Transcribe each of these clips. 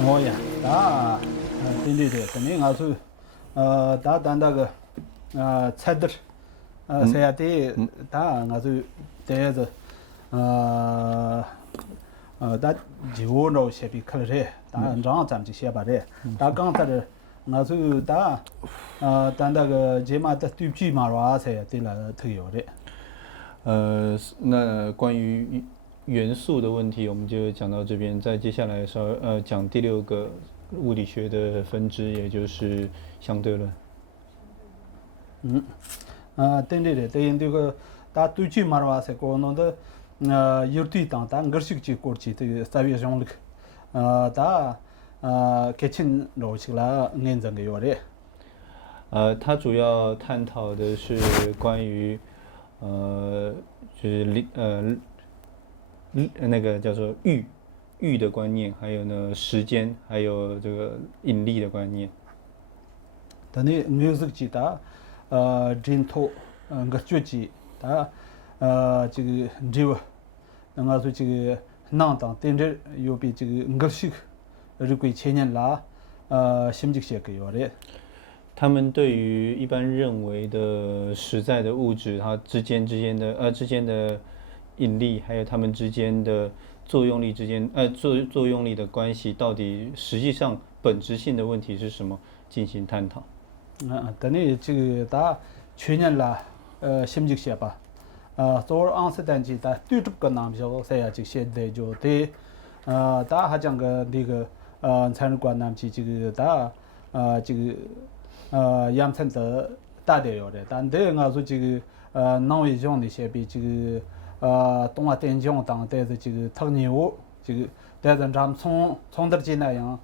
哦呀，다 딘디데 tani ngasu 다 단다가 차들 음, 세야티 음, 다 ngasu 대에서 다 지원으로 셰비 칼레 다 네. 안장 잠지 셰바레 다 강타를 ngasu 다 단다가 제마다 뚜지 마와 세야티라 특요레 那关于元素的问题，我们就讲到这边。再接下来讲第六个物理学的分支，也就是相对论。음 딘디데 대인디가 다 뚜지 마와 세 고노데 유티 땅다 ngыр식지 꼬르지 그 사비아 종lik 다 개친 로식라 낸정게 요래 它主要探讨的是关于就是那个叫做域的观念，还有呢时间，还有这个引力的观念。 다니 뮤직지 다 진토 ngырchu지 다 지금 지워 나가서 지금 나한테 딘데 요비 지금 ngыр식 르고 체년라 심직시에 그 요래 他们对于一般认为的实在的物质，它之间的引力，还有它们之间的作用力作用力的关系，到底实际上本质性的问题是什么，进行探讨。 다니 지금 다 체년라 심직시에 봐 서울 안스단지 다 뚜줍거 남셔 세야 직시에 조대 다 하장 그 네가 산관 남지 지금 다 지금 양천的大点有的，但这个这个农业上的些比这个东亚电厂当代的这个特牛这个，但是咱们从这进来样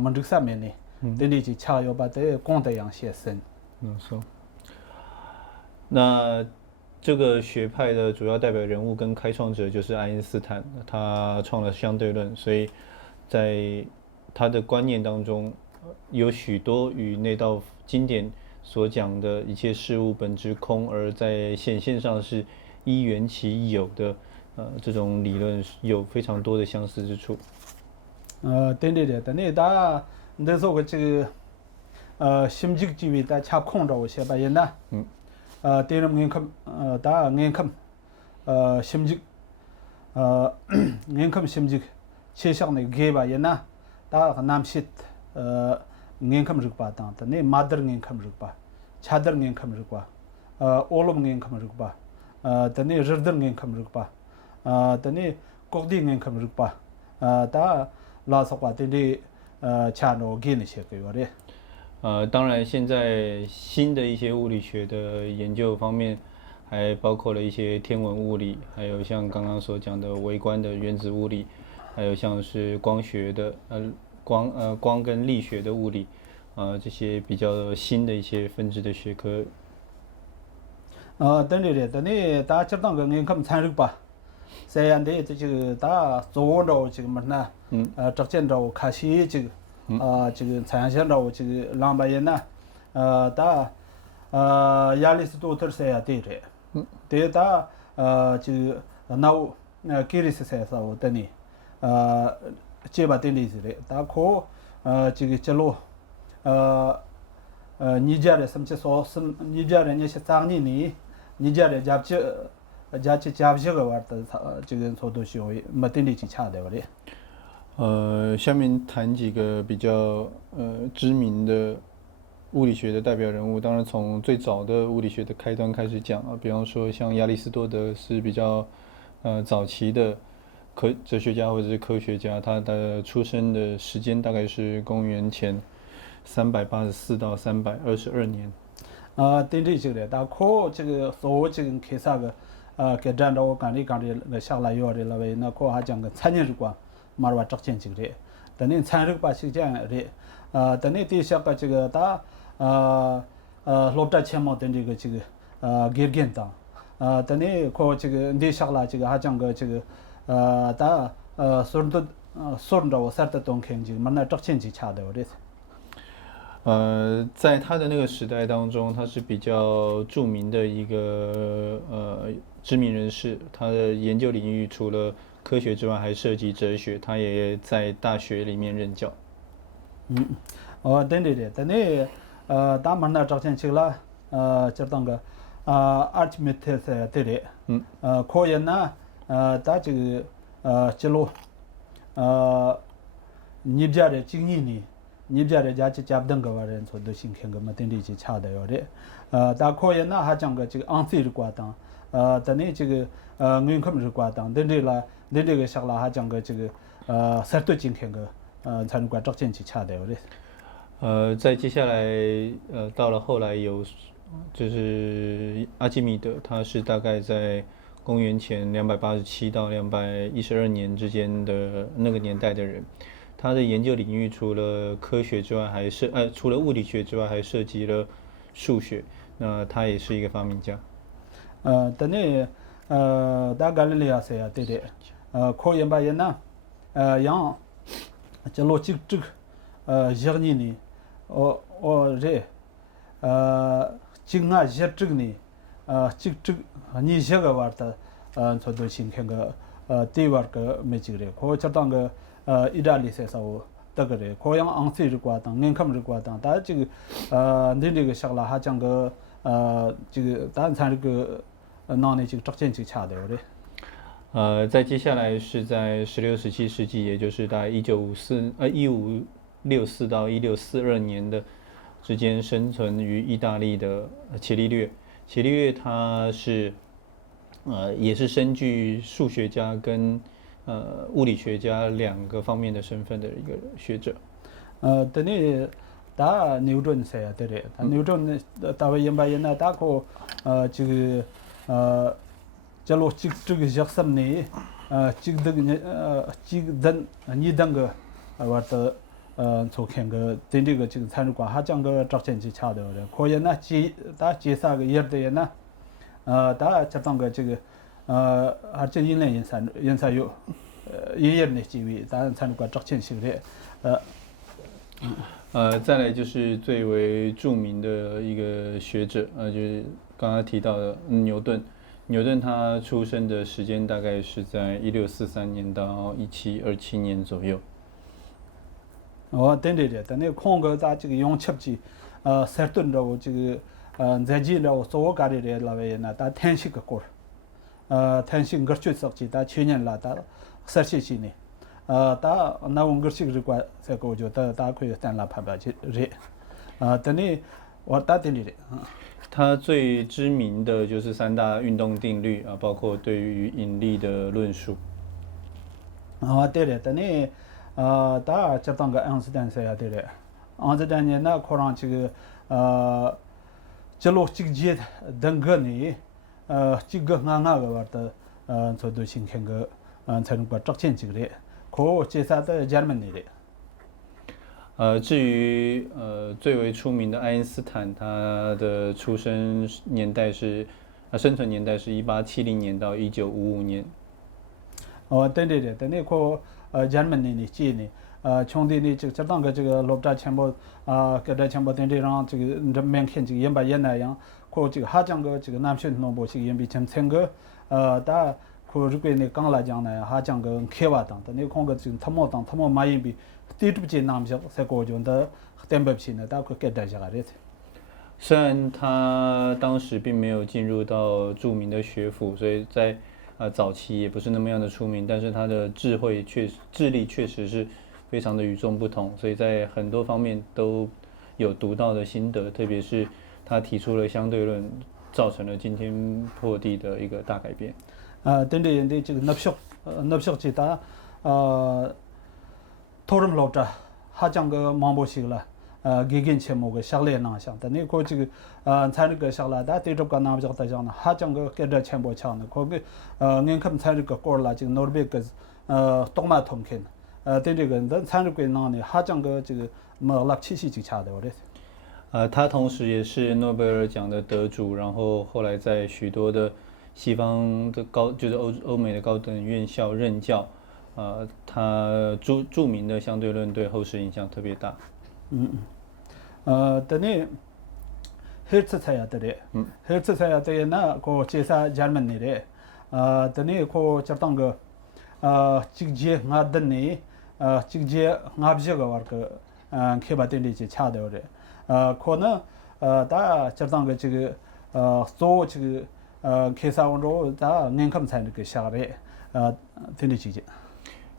门这上面呢，这里就恰要把这光的样写深。没错。那这个学派的主要代表人物跟开创者就是爱因斯坦，他创了相对论，所以在他的观念当中，有许多与那道经典所讲的一切事物本质空，而在显现上是依缘其有的，这种理论有非常多的相似之处。对对对，但那那时候这个심직지위 다 잡콩라고 해봐 옛날 때는 앵컴 다 앵컴 심직 앵컴 심직 체상의 게바 옛날 다 남sit 앵컴 르바 땅다 네 마더 앵컴 르바 차더 앵컴 르바 올롬 앵컴 르바 다네 저더 앵컴 르바 다네 꼭디 앵컴 르바 다 라석바 데데 차노 게네 셰거요레 当然，现在新的一些物理学的研究方面，还包括了一些天文物理，还有像刚刚所讲的微观的原子物理，还有像是光学的光跟力学的物理，这些比较新的一些分支的学科。对对对，那大家当个人看参与吧，这样的这个大做着这个么呢？逐渐着开始这个。这个产生了这个两百年呢，다 야리스토텔스야 되래. 대다 저 나우 기리스에서 오더니 제바 되리지래. 다고 저기 절로 니자레 섬체서 니자레 니시 장니니 니자레 잡지가 왔다 지금 소도시오 맞들리지 차대버려. 下面谈几个比较知名的物理学的代表人物，当然从最早的物理学的开端开始讲啊，比方说像亚里士多德是比较早期的哲学家或者是科学家，他的出生的时间大概是公元前384到322年。对这个的，可这个所谓这个开啥个给占着我讲的下来要的了喂，那可还讲个参与过。 말와 적전직래. 근데 찬력 바시장래. 근데 대샤가 지금 다 롭다 체모된 거 지금 게르겐다. 근데 그 지금 대샤라 지금 하장 거 지금 다 소르도 사르다 동행 지금 만나 적전지 차대 그래. 在他的那个时代当中，他是比较著名的一个知名人士。他的研究领域除了科学之外还涉及哲学，他也在大学里面任教。对对对，但那大门那找钱去了，就当个Archimedes 对的，科研呢，他这个记录你家的经验呢，你家的家去加不登个玩人做都行看个嘛，等于去查的要的，大科研呢还讲个这个安徽的瓜当，但那这个我看是瓜当，等于了，等这个下来还讲个这个三多进看个才能瓜找钱去查的要的。在接下来到了后来就是阿基米德，他是大概在公元前287到212年之间的那个年代的人。他的研究领域除了科学之外，除了物理学之外，还涉及了数学。那他也是一个发明家。等于大概利亚噻，对的，科研吧也呢，像这逻辑这个学呢，经啊学这个呢，这你学个玩的，做都行看个对玩个没几个，可就当个意大利噻啥这个的，可样安徽的瓜当，俺看的瓜当，但这个你这个下来还讲个这个当然这个那呢这个找钱去查的的。在接下来是在16、17世纪，也就是大概1564到1642年的之间，生存于意大利的伽利略。伽利略他是也是身具数学家跟物理学家2个方面的身份的一个学者。等于打牛顿噻，对的，他牛顿大卫研把研那打过这个假如这个学生呢这个你等个玩的做看个对这个参与过，还讲个找钱去查的了，可以呢打介绍个业的人呢打这当个这个还这一年人才有一年的机会，当然参与过找钱去的再来就是最为著名的一个学者，就是刚刚提到的牛顿。牛顿他出生的时间大概是在1643年到1727年左右。对的，但那看个咱这个用切记，三吨了这个在几了所有家里的那位呢，咱天气个过，天气个确实是咱去年了，咱17几年。他那我们是个关在过就他可以单拉拍拍去热，等于我打定的。他最知名的就是3大运动定律包括对于引力的论述。对的，等于他这当个爱因斯坦噻，对的，爱因斯坦呢那可能这个这逻辑节等个呢这个个玩的做都行看个才能把找钱这个的。可介绍的家门里的。至于最为出名的爱因斯坦，他的生存年代是1870年到1955年。对对对，等那个家门里呢，接呢，兄弟呢这当个这个落在全部给在全部等这让这个人面看这个研把研那样，可这个还讲个这个南巡农部这个研比成个大。可如果你刚来讲呢，还讲个开发当，但你看个这个他们买一笔，对不起南边在国中的电不起呢，大概给大家的。虽然他当时并没有进入到著名的学府，所以在早期也不是那么样的出名，但是他的智力确实是非常的与众不同，所以在很多方面都有独到的心得，特别是他提出了相对论，造成了惊天破地的一个大改变。等于人的这个纳学其他讨论老着，还讲个忙不起了，给钱某个下来那想，但你过这个参与个下来，但对这个那不晓得讲呢，还讲个给这钱不强呢，可个人看参与个过了这个诺贝个东马通看，对这个人参与个那呢，还讲个这个么拉七就差的我的。他同时也是诺贝尔奖的得主，然后后来在许多的西方的就是欧美的高等院校任教，他著名的相对论对后世影响特别大。等于赫兹才要得的，赫兹才要得那个介绍家门里的，等于个就当个 직제 나드니 직제 나브제가 와르 케바텐리지 차데오레 코는 다 저당가 지금 소 지금 계산으로 다 년금才그 샤레 텐리지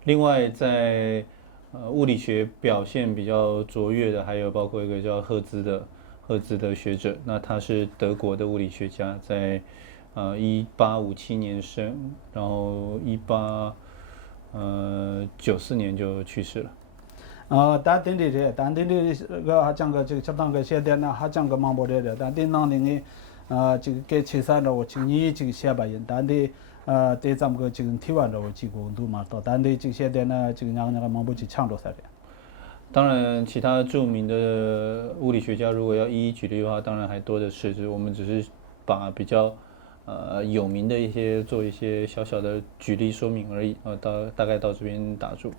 另外在物理学表现比较卓越的，还有包括一个叫赫兹的学者，那他是德国的物理学家，在1857年生，然后1894年就去世了。다 텐리제 다 텐리가 하장가 지금 저당가 세대나 하장가 망보레 다 텐낭닝이 지금 게 제사로 지금 이 지금 시아바인 단데 대잠 지금 티와로 지고 누마도 단데 지금 세대나 지금 양양가 망보지 창도 사래 当然，其他著名的物理学家如果要一一举例的话，当然还多的是。我们只是把比较有名的一些做一些小小的举例说明而已。大概到这边打住。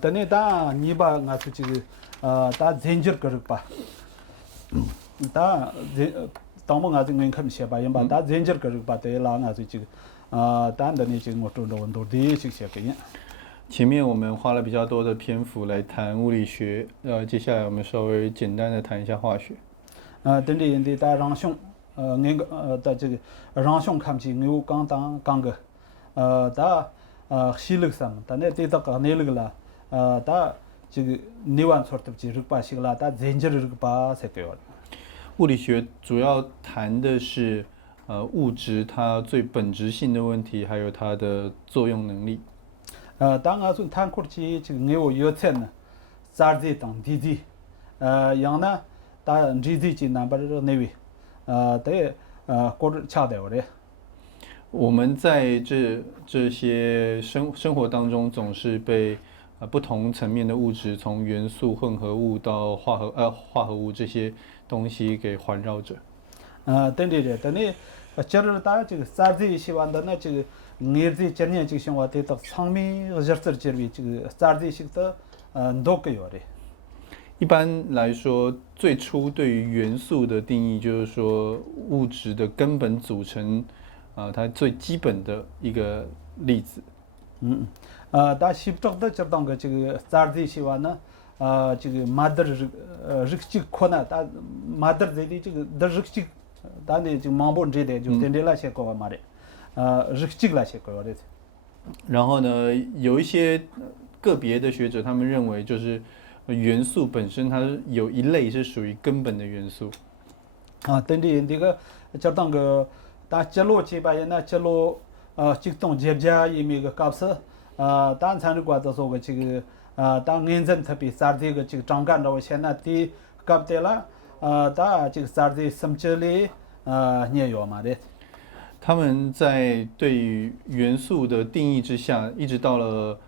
等다 니바 나서 지금 다 젠저 거르바 다当我们看些吧，因为다 젠저 거르바 대라 나서 지금 단단히 지금 어떤 원도 대식 시작이냐。 前面我们花了比较多的篇幅来谈物理学，接下来我们稍微简单的谈一下化学。等于的다 랑숑那个다这个랑숑看起牛刚个다 실력상 다네 데이터가 내려가 다 지금 니완 소트지 르바시글라 다 젠저 르바 세요。 物理学主要谈的是物质它最本质性的问题，还有它的作用能力。당아순 탄코르치 지금 네오 요첸 자르디 당 디디 양나 다 디디지 넘버 네위 대 코르 차데오레 我们在这些生活当中，总是被不同层面的物质，从元素、混合物到化合物这些东西给环绕着。对，저를 다 지금 사르디 시완다나 지금 닐지 전년 지금 생활에 또 상미 저르 지금 사르디 식도 녹여요래。 一般来说，最初对于元素的定义就是说物质的根本组成，它最基本的一个例子。다 십적도 저던 거 지금 사르디 시완나 지금 마더 릭직 코나 다 마더 데디 지금 더 릭직 다네 지금 망본 제대 좀 텐데라 셰코가 말해 릭직라 셰코요 그래。 然后呢，有一些个别的学者，他们认为就是元素本身它有一类是属于根本的元素。텐데 인디가 저던 거다 젤로 지바이나 젤로 직동 제자 이미가 값서 단 산르과도 소가 지금 당 인전 특히 사르디가 지금 장간다고 현나티 값텔라 다 지금 사르디 섬철리 니요 말에 他们在对于元素的定义之下，一直到了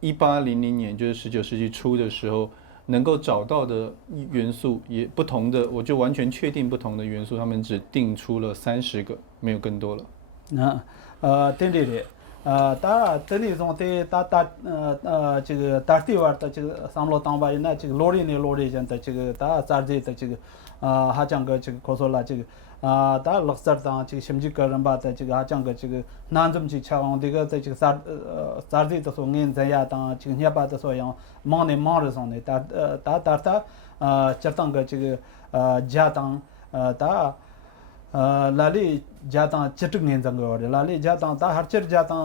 1800年，就是19世纪初的时候，能够找到的元素也不同的，我就完全确定不同的元素，他们只定出了30个，没有更多了。텐데 다 텐데 좀때这个다티 와르다这个상로 당바이나这个로리 전다这个다 자르데这个하장거这个고솔라这个다 럭서당这个심지거런바다这个하장거这个난좀지 차원데가这个자르데 또 닌자야당这个냐바다 소양 망네 망르송네 다다다 저당거这个자당 다 लाली जाता चटक ने जंग और लाली जाता ता हरचर जाता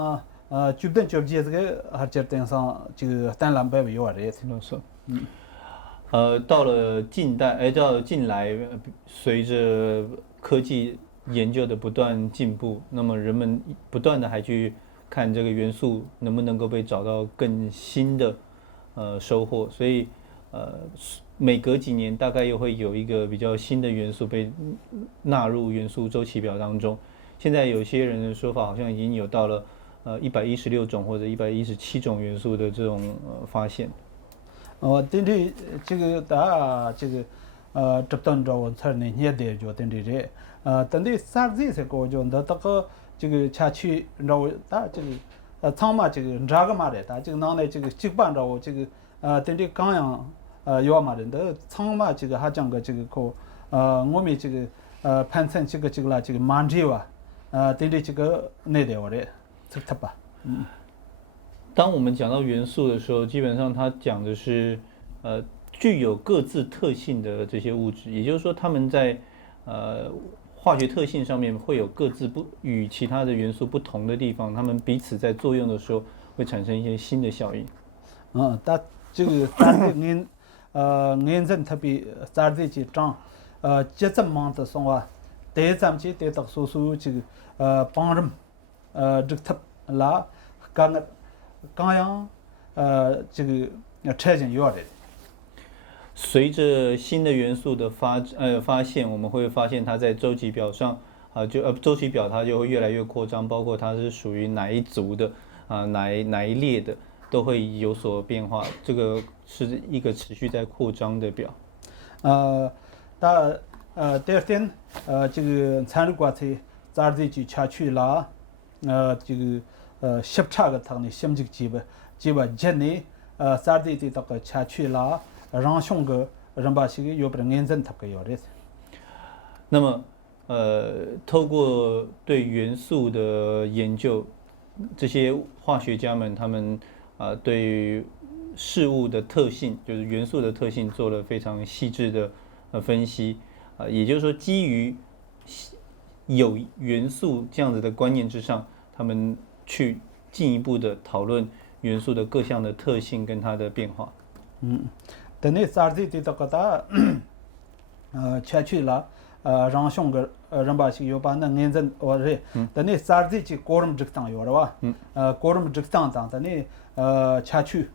चुबदन चुबजे के हरचर तेंसा ची तन लंबे भी हो रहे थे是。到了近代，到近来，随着科技研究的不断进步，那么人们不断的还去看这个元素能不能够被找到更新的收获，所以每隔几年大概又会有一个比较新的元素被纳入元素周期表当中。现在有些人的说法好像已经有到了116种或者117种元素的这种发现。但是这个다这个접던 저 원천에 해야 죠 근데但是사르지 세고 좀더这个차치 다这个苍嘛这个这个말에 다这个나네这个직반这个但是刚有말은 더苍嘛这个하장 거这个我们这个판선这个啦这个만지와但是这个内的我的这特吧。当我们讲到元素的时候，基本上它讲的是具有各自特性的这些物质，也就是说，它们在化学特性上面会有各自与其他的元素不同的地方，它们彼此在作用的时候会产生一些新的效应。但这个咱的眼睛特别咱的这张节奏忙的说话，对咱们这到所这个帮人这个特拉刚样这个产生有的。随着新的元素的发现，我们会发现它在周期表上周期表它就会越来越扩张，包括它是属于哪一族的哪一列的，都会有所变化。这个是一个持续在扩张的表。第二天这个参与过程，咱这就下去了这个10个汤的心情基本今年咱这这个下去了。让兄个人把这个有不认真他个要的。那么，透过对元素的研究，这些化学家们他们对于事物的特性，就是元素的特性，做了非常细致的分析。也就是说，基于有元素这样子的观念之上，他们去进一步的讨论元素的各项的特性跟它的变化。等你咱这这个下去了让兄个人把这有把那眼睛我这等你咱这这过人这个当有了吧过人这个当等你下去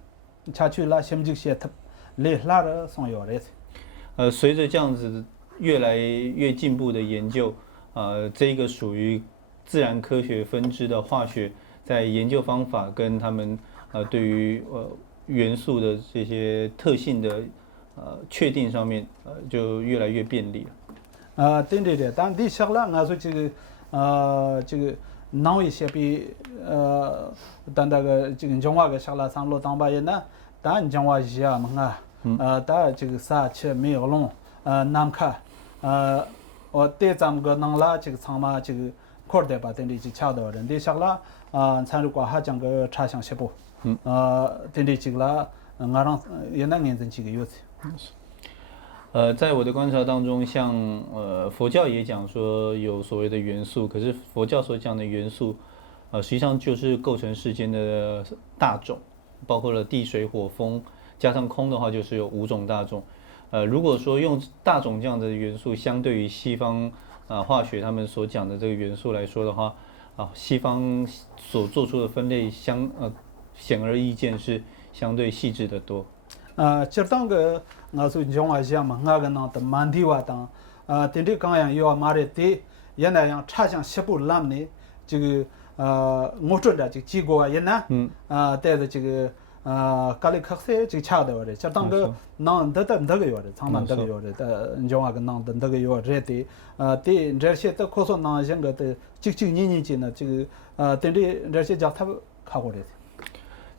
了心情些特累拉的送有的。随着这样子越来越进步的研究，这个属于自然科学分支的化学，在研究方法跟他们对于元素的这些特性的确定上面就越来越便利了。对的，但你想了，我说这个弄一些比但那个这个讲话个想了上路当把人呢，但讲话一样嘛但这个啥吃没有弄南卡我对咱们个弄了这个厂嘛这个扩大把等的就恰到人，你想了参与过还讲个查详些不？等的这个啦，我让也能验证几个月子。在我的观察当中，像佛教也讲说有所谓的元素，可是佛教所讲的元素，实际上就是构成世间的大种，包括了地水火风，加上空的话就是有5种大种。如果说用大种这样的元素，相对于西方化学他们所讲的这个元素来说的话，西方所做出的分类显而易见是相对细致的多。今当个我说讲话讲嘛，我个那的满地话当等的刚样要马的的，原来样差像西部南呢，这个我觉得这个结果也呢，带着这个咖喱咖啡这个恰的话的，今当个那得个要的，长满得个要的，讲话个那得个要热的，的这些都可说那些个的年间呢，这个等的这些叫他们看过的。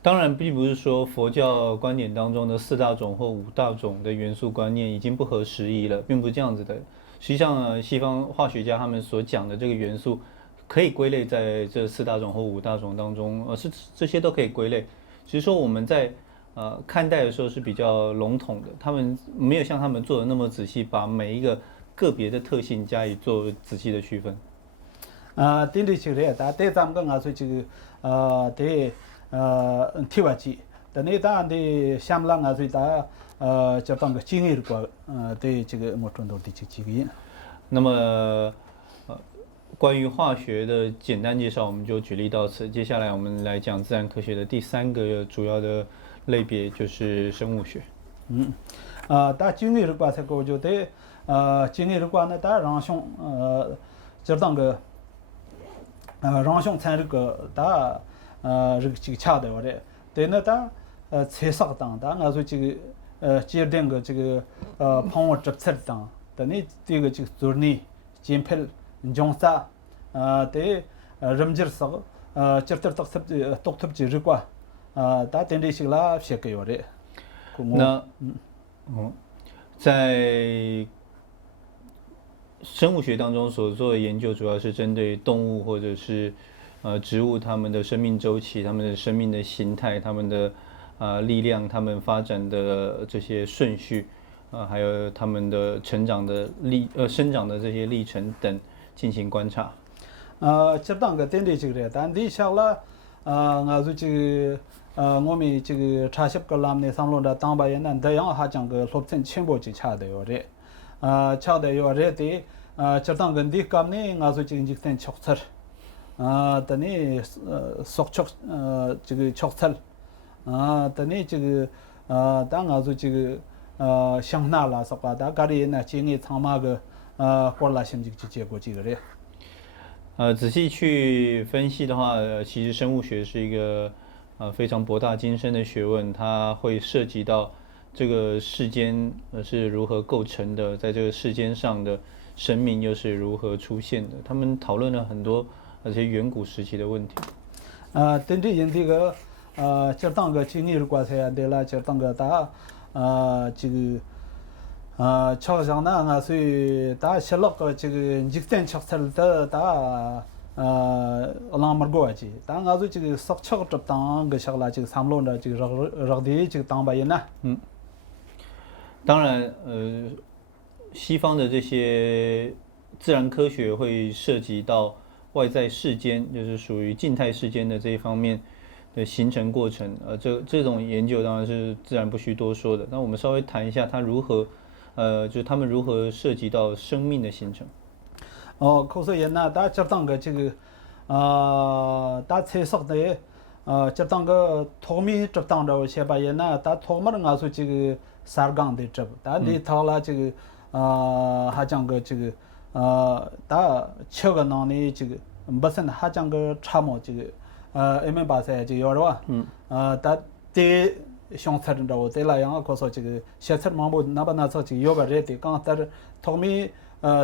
当然，并不是说佛教观点当中的4大种或5大种的元素观念已经不合时宜了，并不是这样子的。实际上呢，西方化学家他们所讲的这个元素，可以归类在这4大种或5大种当中，这些都可以归类。只是说我们在看待的时候是比较笼统的，他们没有像他们做的那么仔细，把每一个个别的特性加以做仔细的区分。对的，是的，但对咱们个说这个对。体外机，但你当的想不啷个最大就当个经验过对这个我中到的几个人。那么关于化学的简单介绍我们就举例到此，接下来我们来讲自然科学的第3个主要的类别就是生物学。但经验过才个就对经验过呢，但让兄就当个让兄参这个大。这个恰的话的，对那他菜色当，我说这个接点个这个帮我执菜当，但你这个这个做呢，煎配酱啥对人家说接点到到特别热过但等的些啦些个话的。那在生物学当中所做的研究，主要是针对动物或者是植物它们的生命周期、它们的生命的形态、它们的力量、它们发展的这些顺序，还有它们的成长的生长的这些历程等进行观察。接当个点的这个，但你想了，我说这个我们这个茶叶个拉面上路的当白人呢，这样还讲个说不定全部就恰的有的，恰的有的的，接当个你讲呢，我说这个就等确实，等你说确这个确实，等你这个当我说这个想哪了是吧？大家里呢，建议参马个过来先就结果这个的。仔细去分析的话，其实生物学是一个非常博大精深的学问，它会涉及到这个世间是如何构成的，在这个世间上的生命又是如何出现的。他们讨论了很多这些远古时期的问题。等这人这个就当个经验过才对了，就当个大这个。确实呢，我是大写了个这个几天确实的大拉么过去，但我说这个实确实当个下来这个三轮的这个热的这个当白人呢。当然西方的这些自然科学会涉及到外在世间，就是属于静态世间的这一方面的形成过程。这种研究当然是自然不需多说的。那我们稍微谈一下它如何。就是他们如何涉及到生命的形成？可是呢，大接当个这个大菜色的接当个托米接当着些把人呢，大托米的我说这个沙岗的这，但你他了这个还讲个这个大吃个那里这个不是还讲个茶么这个一米八三这有的吧？大的。相册的我对了，然后可说这个写册忙不，哪怕那时候这个有个热的，刚但是他们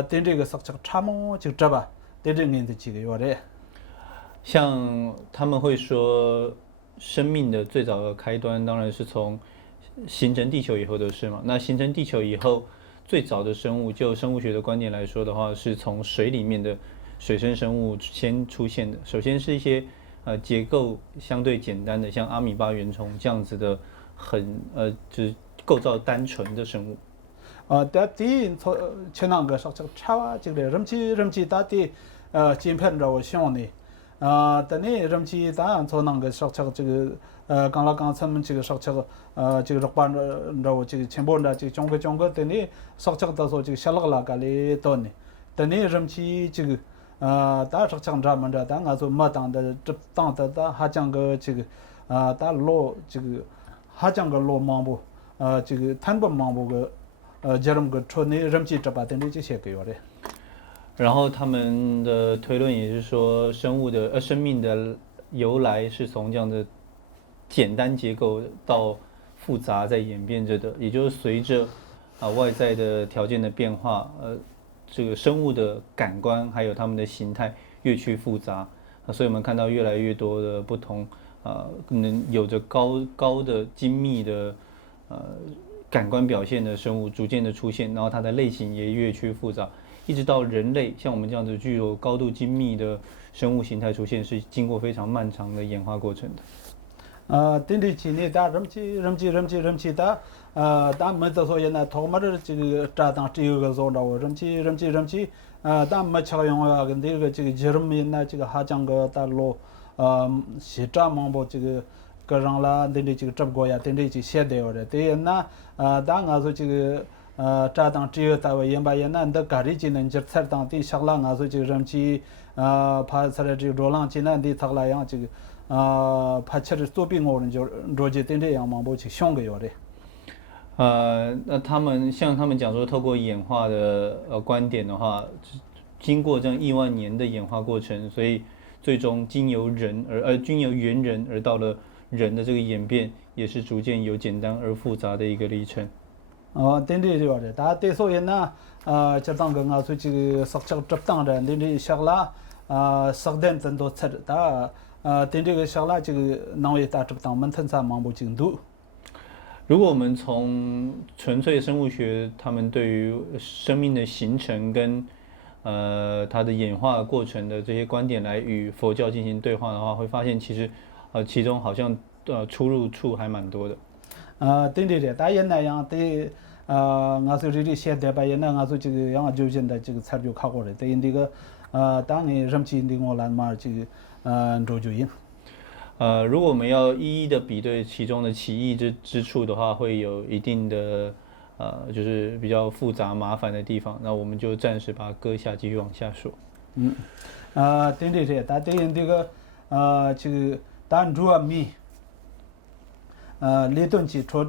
对这个事情差么就这吧，对这个的几个有的。像他们会说，生命的最早的开端当然是从形成地球以后的事嘛。那形成地球以后，最早的生物，就生物学的观点来说的话，是从水里面的水生生物先出现的。首先是一些结构相对简单的，像阿米巴原虫这样子的。就是构造单纯的生物。但第从前两个说这个差这个人气大的晶片着我想呢，但你人气大从那个说这个刚才们这个说这个这个日本着我这个全部的这个中国的你说这个到时候这个下了个里多呢，但你人气这个大说这样咱们的，但我说没当的这当的还讲个这个大路这个。还讲个罗忙不，这个谈不忙不个，这种个纯的人气这把等的这些给我的。然后他们的推论也是说，生命的由来是从这样的简单结构到复杂在演变着的，也就是随着外在的条件的变化，这个生物的感官还有它们的形态越趋复杂，所以我们看到越来越多的不同。可能有着高的精密的感官表现的生物逐渐的出现，然后它的类型也越趋复杂，一直到人类像我们这样子具有高度精密的生物形态出现，是经过非常漫长的演化过程的。等的几年大人气大，但没得说现在他们的这个扎当只有个说到人气，但没吃用啊，跟这个节日面呢，这个还讲个大陆。西藏忙不这个人啦，等的这个中国呀，等的这些的了，对那当我说这个扎当只有在外人把人那的家里只能就吃当地下了，我说这个人去怕出来这个罗浪济南的他来样这个怕吃的多病我们就罗就等这样忙不去想个有的。那他们讲说，透过演化的观点的话，经过这样亿万年的演化过程，所以。最终经由猿人而到了人的这个演变，也是逐渐由简单而复杂的一个历程。对的有的，但对所以呢，就当个我说这个实际执当的，你下啦，实践真多吃的，对这个下啦这个农业大执当门村上忙不进度。如果我们从纯粹生物学，他们对于生命的形成跟它的演化过程的这些观点来与佛教进行对话的话，会发现其实其中好像出入处还蛮多的。对对对，大人那样对我说这现代吧，也那我说这个样就现在这个菜就看过了，对这个当年人气的我来嘛这个周就赢。如果我们要一一的比对其中的奇异之处的话，会有一定的就是比较复杂麻烦的地方，那我们就暂时把它搁下，继续往下说。对对对，但对这个这个当主要米理论基础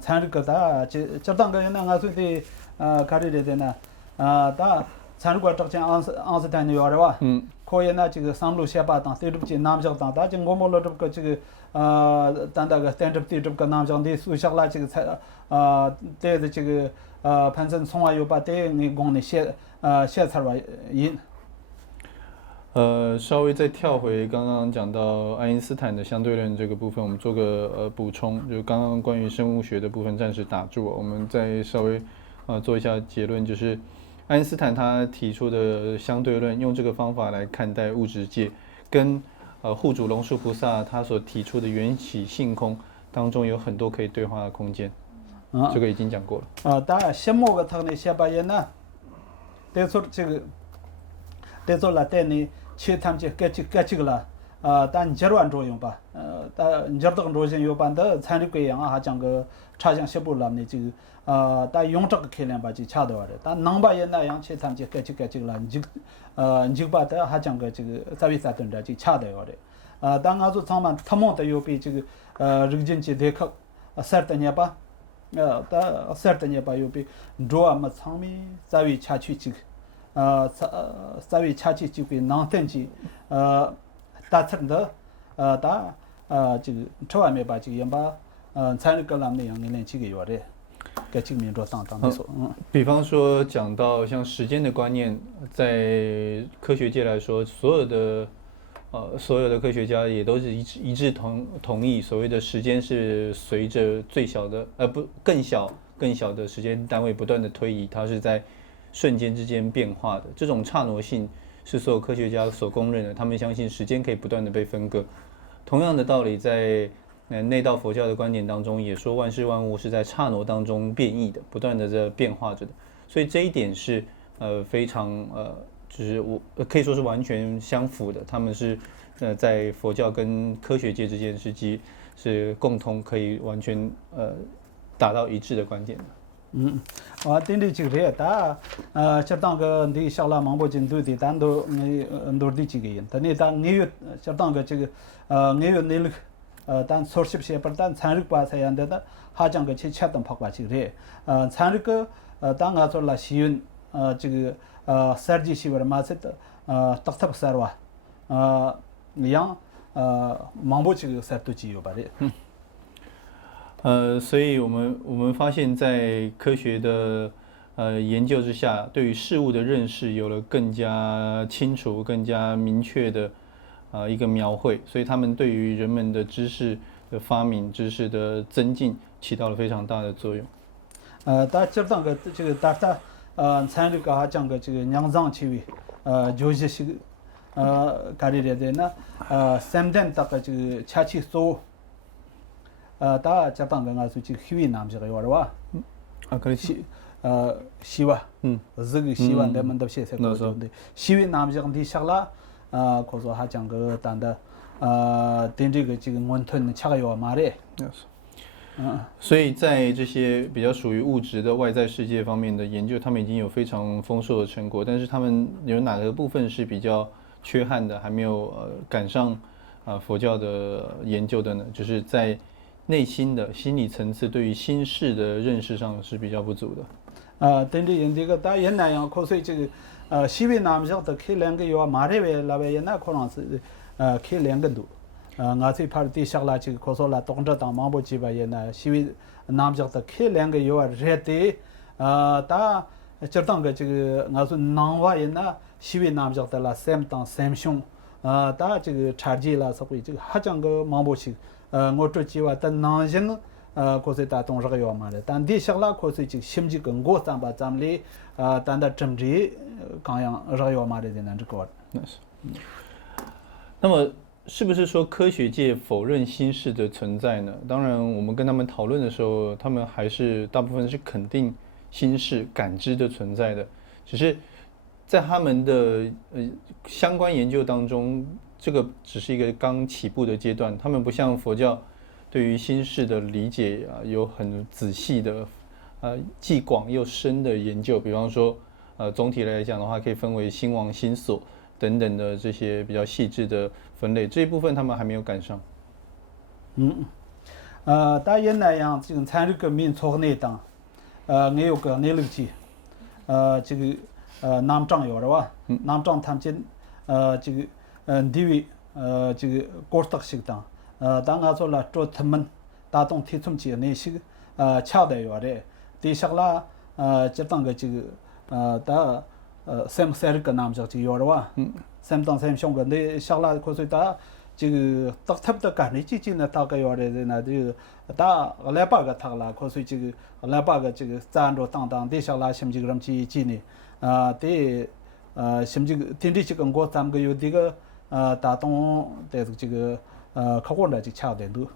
参与个大这当个那我说的考虑的呢大参与过这些安斯坦有的吧。可以呢，这个上路下巴当，对这个南疆当，大家我们了这个这个当那个对这个南疆的苏下来这个才对的这个反正从来有把对你讲的写出来引。稍微再跳回刚刚讲到爱因斯坦的相对论这个部分，我们做个补充，就刚刚关于生物学的部分暂时打住，我们再稍微做一下结论，就是爱因斯坦他提出的相对论，用这个方法来看待物质界，跟护主龙树菩萨他所提出的缘起性空当中有很多可以对话的空间。这个已经讲过了。但什么个他呢？下巴也呢？得说这个，得说了，对呢，去他们这这个了。但节完作用吧，但节当作用有办的参与过样啊，还讲个差项西部了呢这个但用这个概念吧就恰到了，但能把也那样去他们这这个了，你就把的还讲个这个在为啥等着就恰到了，当俺做他们他们都有比这个人间去对抗，10年吧，但10年吧有比主要么他们在为恰去这个，在为恰去这个能等级大成的这个车外面把这个人把参与个那么样的人几个月的，给这个民族当的说。比方说讲到像时间的观念，在科学界来说，所有的科学家也都是一致同意，所谓的时间是随着最小的更小的时间单位不断的推移，它是在瞬间之间变化的。这种刹那性是所有科学家所公认的，他们相信时间可以不断的被分割。同样的道理，在内道佛教的观点当中，也说万事万物是在刹那当中变异的，不断的在变化着的。所以这一点是非常就是可以说是完全相符的。他们是在佛教跟科学界之间是共同可以完全达到一致的观点的。对的，这个这当个你小了忙不进对的，但都的几个人，但你当你有这当个这个你有能力但source些不但参与吧才样的，还讲个去恰当拍吧这个参与个当我做了西运这个设计西边嘛是的特特色哇样忙不这个设计机有吧的。所以我们发现，在科学的研究之下，对于事物的认识有了更加清楚、更加明确的一个描绘，所以他们对于人们的知识的发明、知识的增进起到了非常大的作用。大家当个这个大参与个还讲个这个娘藏区域就是是搞的呢三天大概这个恰起说。大家当个我说这个虚nam这个有的哇，可以希望，这个希望他们都写在高中的，希望nam这个的下啦，可说还讲个当的，对这个温吞恰个有嘛的。所以在这些比较属于物质的外在世界方面的研究，他们已经有非常丰硕的成果，但是他们有哪个部分是比较缺憾的，还没有赶上佛教的研究的呢？就是在内心的心理层次对于心事的认识上是比较不足的。对的，这个大人那样，可是这个西边南边的开2个月，马来维那边那可能是开2个多。我这拍的下来这个可说了，动着当忙不起吧也那西边南边的开2个月热的，大就当个这个我说南话也那西边南边的啦，3当3凶，大这个差距啦，所以这个还讲个忙不起。我这计划的南人过去打动这个要嘛的，但地下啦过去就心机更过咱把咱们的但的政治刚样这个要嘛的那这个。那么，是不是说科学界否认心事的存在呢？当然，我们跟他们讨论的时候，他们还是大部分是肯定心事感知的存在的，只是在他们的相关研究当中，这个只是一个刚起步的阶段。他们不像佛教对于心事的理解有很仔细的既广又深的研究。比方说，总体来讲的话，可以分为心王、心所等等的这些比较细致的分类，这一部分他们还没有赶上。大爷那样这个参与革命错内党，我有个内陆去，这个南昌有的吧，南昌他们这个地位这个国特式党，当我说了做他们大东提出去那些恰的有的，地下啦这当个这个大sem ser个नाम叫有的吧，sem当 sem 相关的下来可是大这个特特的干的最近呢大概有的那这个大来把个他了，可是这个来把个这个站着当地下来sem这个人去呢的sem这个天地这个我咱们个有这个大东的这个客观的这恰的都。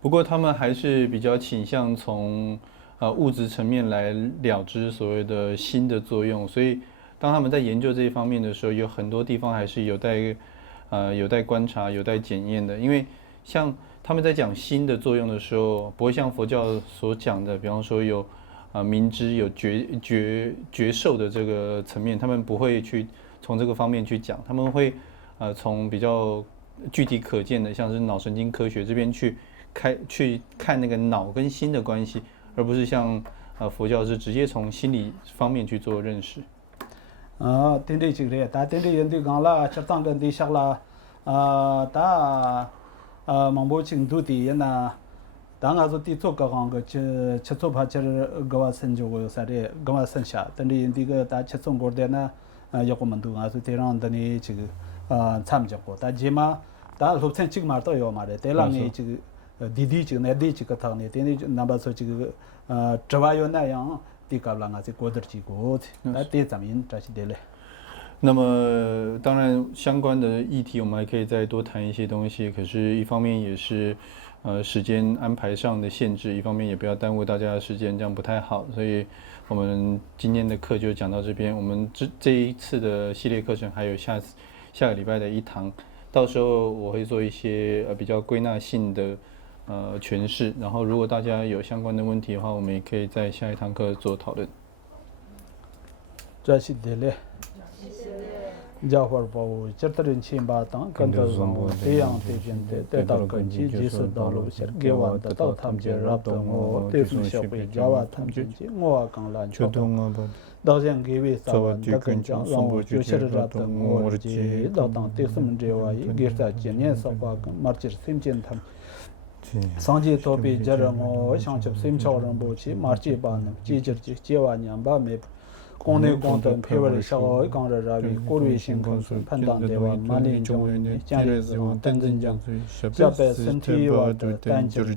不过他们还是比较倾向从物质层面来了知所谓的心的作用，所以当他们在研究这一方面的时候，有很多地方还是有待观察、有待检验的。因为像他们在讲心的作用的时候，不会像佛教所讲的，比方说有明知、有觉受的这个层面，他们不会去从这个方面去讲，他们会从比较具体可见的，像是脑神经科学这边去看那个脑跟心的关系，而不是像佛教是直接从心理方面去做认识。天地这个，但天地人的讲啦，吃当跟地下啦，蒙古清土地那，当我说地做个讲个吃做怕吃个话生就个啥的，个话生下，但是这个大吃中国的呢，要我们都我说地上的呢这个参加过，但起码但陆生这个嘛都有嘛的，对了呢这个弟这个那弟这个他呢，天地那把说这个这玩意那样。地高了啊，这过得几过的，那地怎么样？这是对嘞。那么，当然相关的议题我们还可以再多谈一些东西，可是一方面也是时间安排上的限制，一方面也不要耽误大家的时间，这样不太好。所以我们今天的课就讲到这边。我们这一次的系列课程还有下个礼拜的一堂，到时候我会做一些比较归纳性的诠释，然后如果大家有相关的问题的话，我们也可以在下一堂课做讨论。这是对嘞。家伙包这的人钱把当跟着我这样的人的得到根基就是道路上给我得到他们就让到我对付小辈家娃他们就我刚来就到现给为啥我的跟讲让我就是让到我这到当对什么这话一个在今年上吧跟马吉新建他们上街头被家人我想去新桥人不去马吉吧呢接完年吧没国内广东配合的小孩讲的那边国内新公司判断的话，马年中将来是等等讲，下辈身体话的单就是